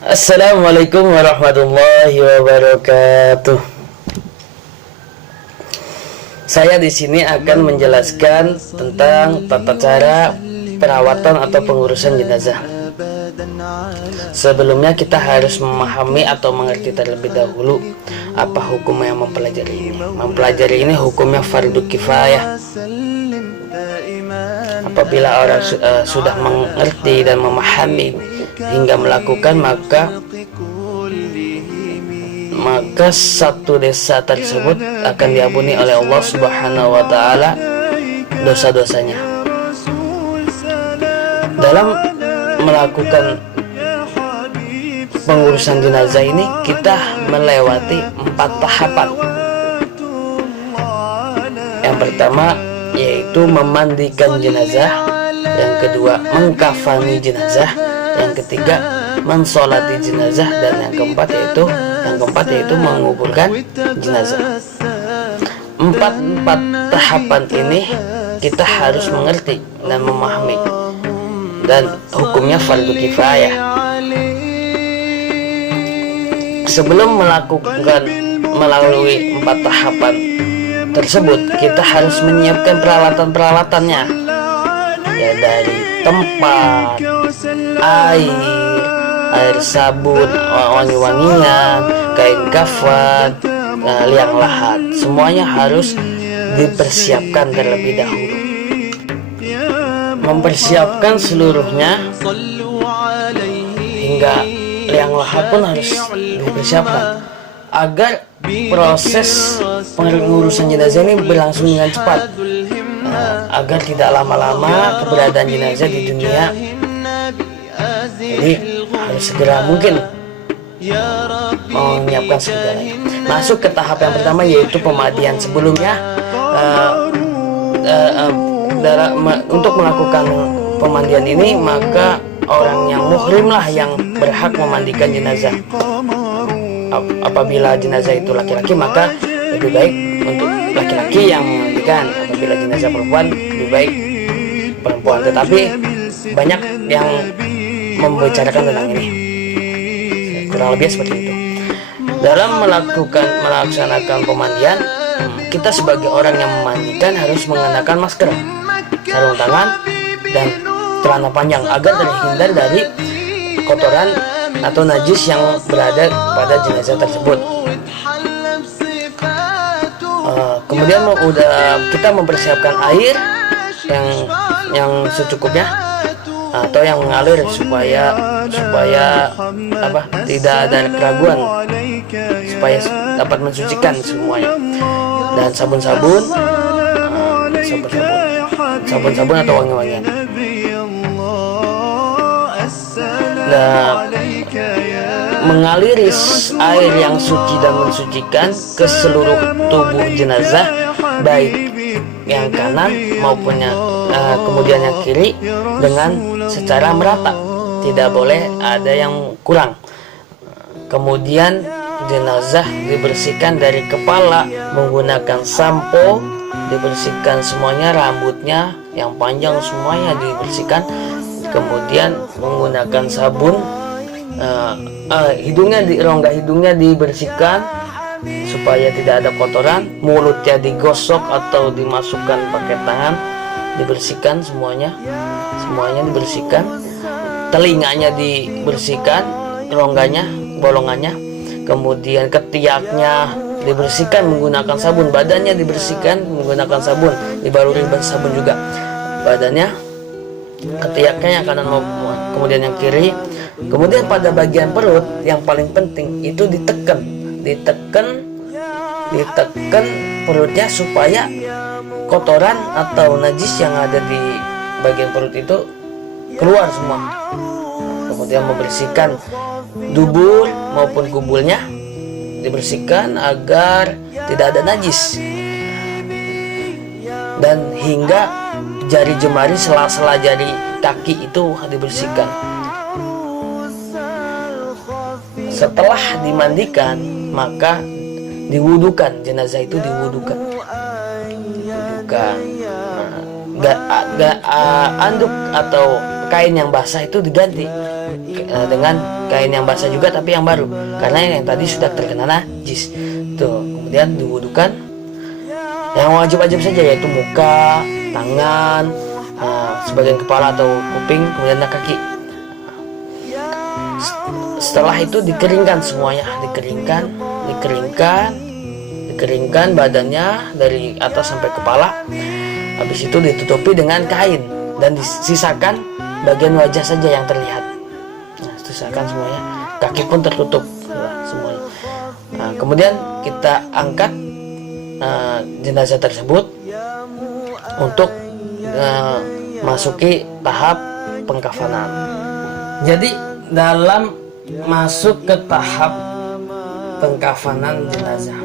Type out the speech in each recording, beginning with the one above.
Assalamualaikum warahmatullahi wabarakatuh. Saya di sini akan menjelaskan tentang tata cara perawatan atau pengurusan jenazah. Sebelumnya kita harus memahami atau mengerti terlebih dahulu apa hukum yang mempelajari ini. Mempelajari ini hukumnya fardu kifayah. Apabila orang sudah mengerti dan memahami hingga melakukan, maka satu desa tersebut akan diampuni oleh Allah Subhanahu wa taala dosa-dosanya. Dalam melakukan pengurusan jenazah ini kita melewati 4 tahapan. Yang pertama yaitu memandikan jenazah, yang kedua mengkafani jenazah, yang ketiga mensolati jenazah, dan yang keempat yaitu menguburkan jenazah. Empat tahapan ini kita harus mengerti dan memahami, dan hukumnya fardu kifayah. Sebelum melalui 4 tahapan tersebut, kita harus menyiapkan peralatan-peralatannya, ya, dari tempat, air sabun, wangi-wangian, kain kafan, liang lahat, semuanya harus dipersiapkan terlebih dahulu. Mempersiapkan seluruhnya hingga liang lahat pun harus dipersiapkan agar proses pengurusan jenazah ini berlangsung dengan cepat, agar tidak lama-lama keberadaan jenazah di dunia. Jadi harus segera mungkin menyiapkan segalanya. Masuk ke tahap yang pertama yaitu pemandian. Sebelumnya untuk melakukan pemandian ini, maka orang yang muhrim lah yang berhak memandikan jenazah. Apabila jenazah itu laki-laki, maka lebih baik untuk laki-laki yang memandikan. Apabila jenazah perempuan, lebih baik perempuan. Tetapi banyak yang membicarakan tentang ini, kurang lebih seperti itu. Dalam melaksanakan pemandian, kita sebagai orang yang memandikan harus mengenakan masker, sarung tangan, dan celana panjang agar terhindar dari kotoran atau najis yang berada pada jenazah tersebut. Kemudian kita mempersiapkan air yang secukupnya atau yang mengalir supaya tidak ada keraguan, supaya dapat mensucikan semuanya. Dan sabun atau wangi-wangian. Nah, mengaliri air yang suci dan mensucikan ke seluruh tubuh jenazah, baik yang kanan maupun kemudian yang kiri, dengan secara merata, tidak boleh ada yang kurang. Kemudian jenazah dibersihkan dari kepala menggunakan sampo, dibersihkan semuanya, rambutnya yang panjang semuanya dibersihkan, kemudian menggunakan sabun, rongga hidungnya dibersihkan supaya tidak ada kotoran, mulutnya digosok atau dimasukkan pakai tangan, dibersihkan semuanya dibersihkan, telinganya dibersihkan, rongganya, bolongannya, kemudian ketiaknya dibersihkan menggunakan sabun, badannya dibersihkan menggunakan sabun, dibaluri sabun juga badannya, ketiaknya yang kanan maupun kemudian yang kiri. Kemudian pada bagian perut yang paling penting itu ditekan perutnya supaya kotoran atau najis yang ada di bagian perut itu keluar semua. Kemudian membersihkan dubur maupun kubulnya, dibersihkan agar tidak ada najis, dan hingga jari jemari, sela-sela jari kaki itu dibersihkan. Setelah dimandikan, maka diwudukan, jenazah itu diwudukan. Anduk atau kain yang basah itu diganti, dengan kain yang basah juga tapi yang baru, karena yang tadi sudah terkena najis. Tuh, kemudian diwudukan yang wajib-wajib saja, yaitu muka, tangan, sebagian kepala atau kuping, kemudian kaki. Setelah itu dikeringkan semuanya, dikeringkan badannya dari atas sampai kepala. Habis itu ditutupi dengan kain dan disisakan bagian wajah saja yang terlihat. Nah, sisakan semuanya, kaki pun tertutup semuanya. Nah, kemudian kita angkat jenazah tersebut untuk masuki tahap pengkafanan. Jadi dalam masuk ke tahap pengkafanan jenazah,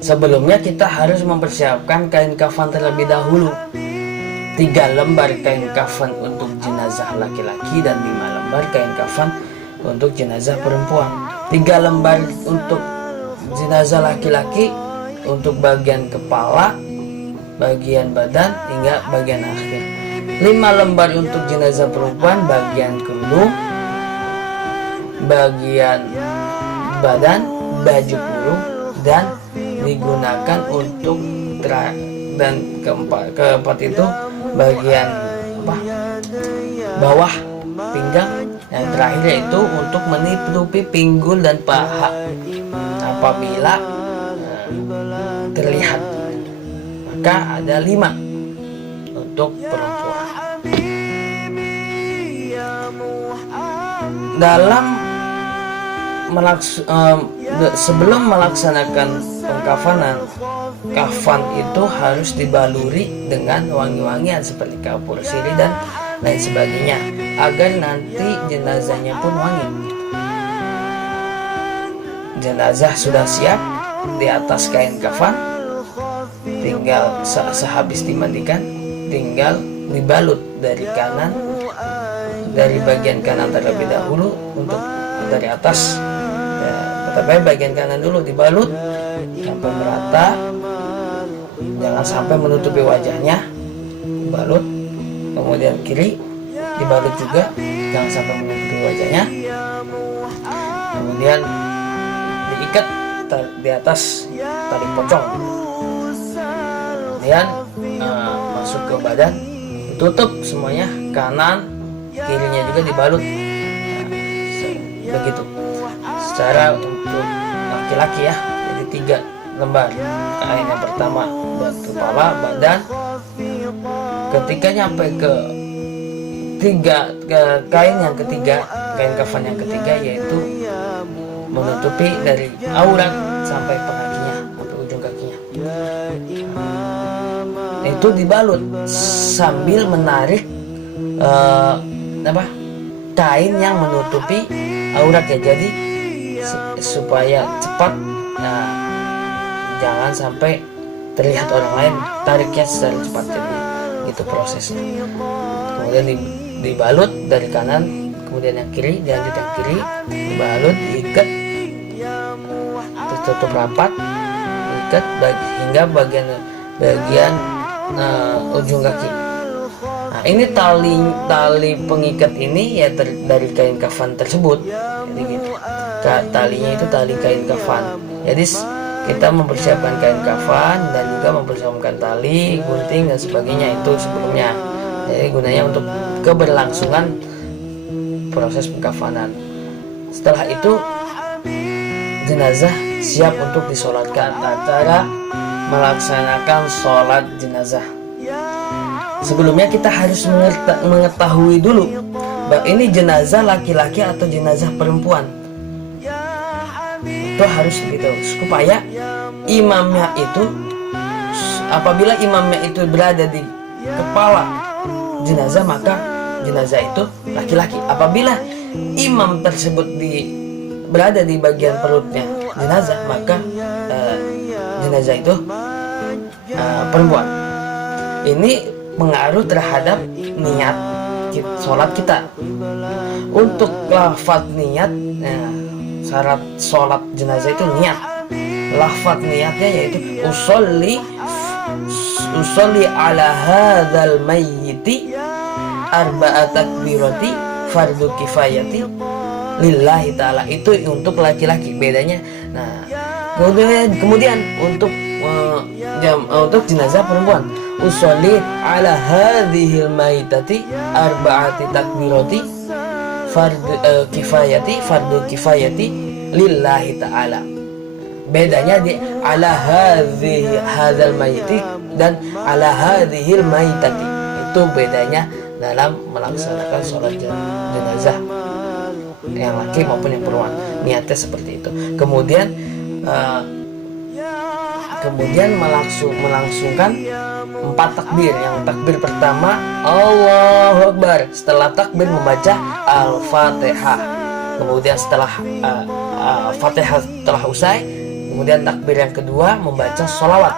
sebelumnya kita harus mempersiapkan kain kafan terlebih dahulu. 3 lembar kain kafan untuk jenazah laki-laki dan 5 lembar kain kafan untuk jenazah perempuan. 3 lembar untuk jenazah laki-laki untuk bagian kepala, bagian badan hingga bagian akhir. 5 lembar untuk jenazah perempuan, bagian kerudung, bagian badan, baju kurung, dan digunakan untuk dan keempat itu bagian bawah pinggang. Yang terakhir yaitu untuk menutupi pinggul dan paha apabila terlihat. Maka ada 5 untuk perempuan. Dalam sebelum melaksanakan pengkafanan, kafan itu harus dibaluri dengan wangi-wangian seperti kapur sirih dan lain sebagainya, agar nanti jenazahnya pun wangi. Jenazah sudah siap di atas kain kafan, tinggal sehabis dimandikan, tinggal dibalut dari kanan, dari bagian kanan terlebih dahulu untuk dari atas ya, tetapi bagian kanan dulu dibalut sampai merata, jangan sampai menutupi wajahnya, dibalut. Kemudian kiri dibalut juga, jangan sampai menutupi wajahnya. Kemudian diikat di atas tali pocong. Kemudian masuk ke badan, ditutup semuanya, kanan kirinya juga dibalut. Begitu secara untuk laki-laki ya, jadi 3 lembar kain. Yang pertama kepala, badan. Ketika nyampe ke kain yang ketiga, kain kafan yang ketiga, yaitu menutupi dari aurat sampai kakinya, sampai ujung kakinya. Itu dibalut sambil menarik kain yang menutupi aurat ya, jadi supaya cepat, jangan sampai terlihat orang lain, tariknya secara cepat, jadi gitu prosesnya. Kemudian dibalut dari kanan, kemudian yang kiri, dilanjut yang kiri, dibalut, diikat, tertutup rapat, diikat hingga bagian ujung kaki. Nah, ini tali pengikat ini ya dari kain kafan tersebut. Jadi gitu. Talinya itu tali kain kafan. Jadi kita mempersiapkan kain kafan dan juga mempersiapkan tali, gunting dan sebagainya itu sebelumnya. Jadi gunanya untuk keberlangsungan proses pengkafanan. Setelah itu jenazah siap untuk disolatkan. Cara melaksanakan sholat jenazah, sebelumnya kita harus mengetahui dulu bahwa ini jenazah laki-laki atau jenazah perempuan. Itu harus gitu, supaya imamnya itu, apabila imamnya itu berada di kepala jenazah, maka jenazah itu laki-laki. Apabila imam tersebut berada di bagian perutnya jenazah, maka jenazah itu perempuan. Ini pengaruh terhadap niat sholat kita. Untuk lafaz niat, syarat sholat jenazah itu niat. Lafaz niatnya yaitu usolli ala hadzal mayyiti arba'a takbirati fardu kifayati lillahi ta'ala, itu untuk laki-laki bedanya. Nah, kemudian untuk untuk jenazah perempuan, usolli ala hadhil maitati arba'ati takbirati fardu kifayati lillahi ta'ala. Bedanya di ala hadzal maiti dan ala hadhil maitati, itu bedanya dalam melaksanakan sholat jenazah yang laki maupun yang perempuan, niatnya seperti itu. Kemudian melangsungkan 4 takbir. Yang takbir pertama Allahu Akbar, setelah takbir membaca Al-Fatihah. Kemudian setelah Fatihah telah usai, kemudian takbir yang kedua membaca sholawat,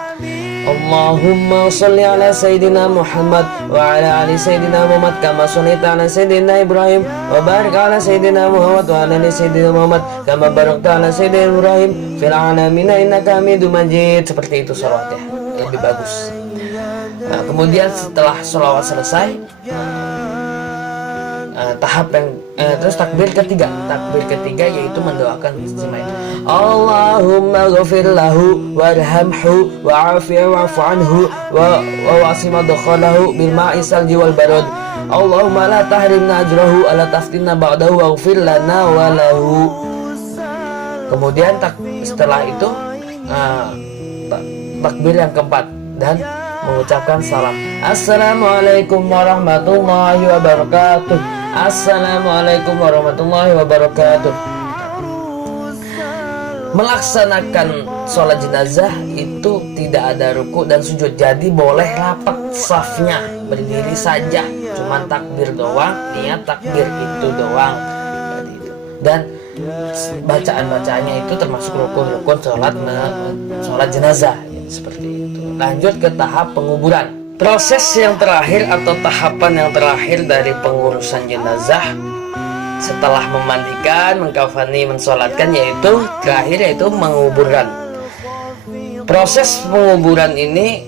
Allahumma sholli ala Sayyidina Muhammad wa ala ali Sayyidina Muhammad kama shollaita ala Sayyidina Ibrahim wa barik ala Sayyidina Muhammad wa ala ali Sayyidina Muhammad kama barakta ala Sayyidina Ibrahim fil alamin innaka Hamidum Majid. Seperti itu sholawatnya, lebih bagus. Nah, kemudian setelah sholawat selesai, terus takbir ketiga yaitu mendoakan si mayit. Allahumma ghafir lahu warhamhu wa'afu anhu wa wasi madkhalahu bil ma'i salji wal barad. Allahumma la tahrimna ajrahu ala taftinna ba'dahu waghfir lana wa lahu. Kemudian setelah itu takbir yang keempat dan mengucapkan salam. Assalamualaikum warahmatullahi wabarakatuh. Assalamualaikum warahmatullahi wabarakatuh. Melaksanakan sholat jenazah itu tidak ada ruku dan sujud, jadi boleh rapat safnya, berdiri saja, cuman takbir doang, niat takbir itu doang. Dan bacaan-bacaannya itu termasuk rukun-rukun sholat jenazah, seperti itu. Lanjut ke tahap penguburan. Proses yang terakhir atau tahapan yang terakhir dari pengurusan jenazah setelah memandikan, mengkafani, mensolatkan, yaitu menguburkan. Proses penguburan ini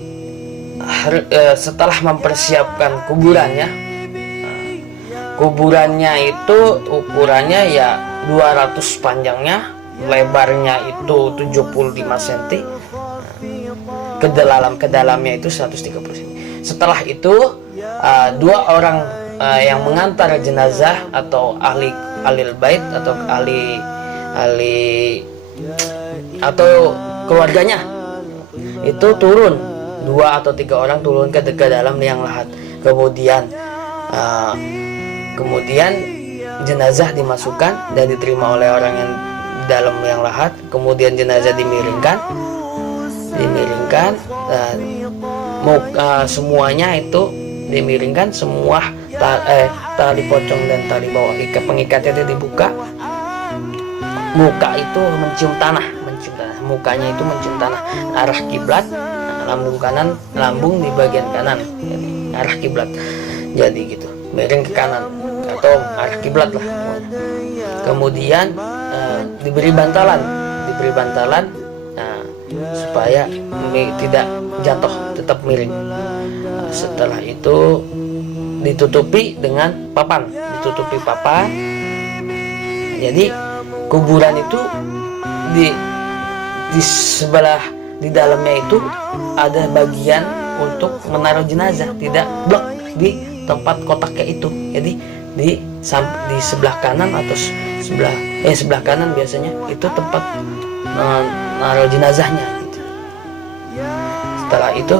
setelah mempersiapkan kuburannya itu ukurannya ya 200 panjangnya, lebarnya itu 75 cm, kedalamnya itu 130 cm. Setelah itu 2 orang yang mengantar jenazah atau ahli bait atau ahli atau keluarganya itu turun, 2 atau 3 orang turun ke dalam liang lahat. Kemudian jenazah dimasukkan dan diterima oleh orang yang di dalam liang lahat. Kemudian jenazah dimiringkan dan semuanya itu dimiringkan, semua tali pocong dan tali bawah pengikatnya itu dibuka. Muka itu mencium tanah, mukanya itu mencium tanah, arah kiblat, lambung di bagian kanan, jadi arah kiblat, jadi gitu, miring ke kanan atau arah kiblat lah. Kemudian diberi bantalan supaya tidak jatuh, tetap miring. Setelah itu ditutupi dengan papan, jadi kuburan itu di sebelah, di dalamnya itu ada bagian untuk menaruh jenazah, tidak blok di tempat kotaknya itu. Jadi di sebelah kanan atau sebelah kanan biasanya itu tempat menaruh jenazahnya gitu. Setelah itu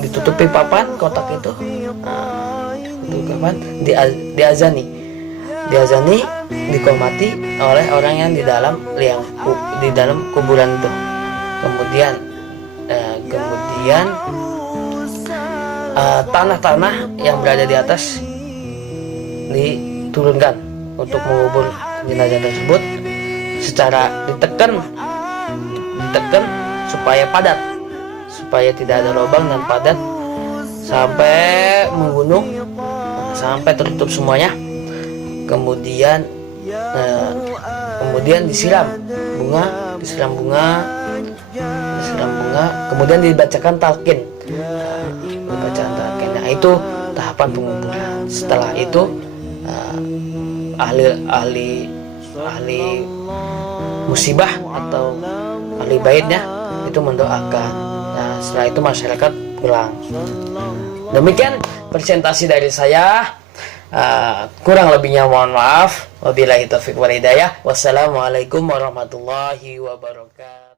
ditutupi papan kotak itu, diazani, dikomati oleh orang yang di dalam kuburan itu. Kemudian tanah-tanah yang berada di atas diturunkan untuk mengubur jenazah tersebut secara ditekan supaya padat, supaya tidak ada lubang dan padat sampai menggunung, sampai tertutup semuanya. Kemudian disiram bunga, kemudian dibacakan talqin. Nah, itu tahapan penguburan. Setelah itu ahli musibah atau ahli baitnya itu mendoakan. Nah, setelah itu masyarakat pulang. Demikian presentasi dari saya. Kurang lebihnya mohon maaf. Wabillahi taufiq wal hidayah. Wassalamualaikum warahmatullahi wabarakatuh.